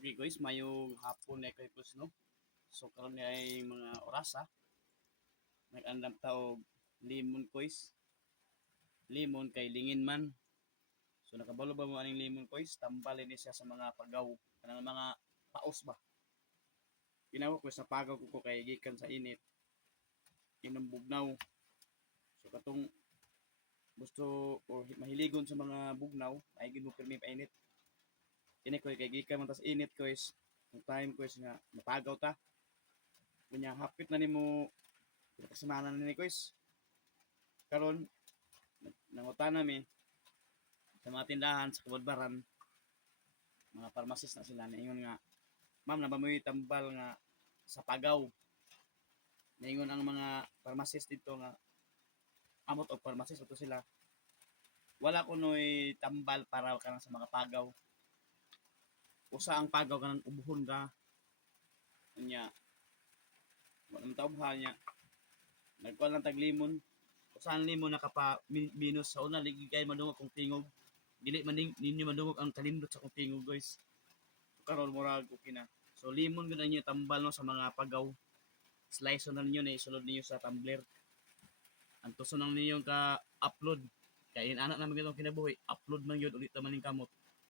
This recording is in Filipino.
Okay guys, mayong hapon na kay Kus no. So karon ni ay mga orasa. Nag-andam ta og limon guys. Limon kay lingin man. So nakabalo ba mo aning limon guys? Tambalin ni siya sa mga pagaw, kanang mga paos ba. Ginawa ko sa pagaw ko kay gikan sa init. Inom bugnaw. So katong gusto o mahiligon sa mga bugnaw, ay gid mo pirmi painit. Kini ko kay gikan man tas init ko is yung time ko is nga mapagaw ta. Kunya hapit na nimo kasamanan ni ko is karon nangutan nami sa mga tindahan sa kabadbaran mga pharmacist na sila naingon nga ma'am na ba mo'y tambal nga sa pagaw. Naingon ang mga pharmacist dito nga amot og pharmacist ito sila. Wala kunoy tambal para kanang sa mga pagaw. Usa ang pagaw kanang ubuhon ka. Nya walang taubhan niya. Nagkuha lang tag limon. Usahan limon nakapa minus sa una ligi kay madungog kong tingog. Dili man ninyo madungog ang kalindot sa kong tingog guys. Karon murag okay na. So limon gud ninyo tambal no sa mga pagaw. Slice na ninyo na isulod ninyo sa tumbler. Ang tuson lang ninyo ka upload. Kaya anak naman gitong kinabuhi, upload man yun ulit naman yung kamot.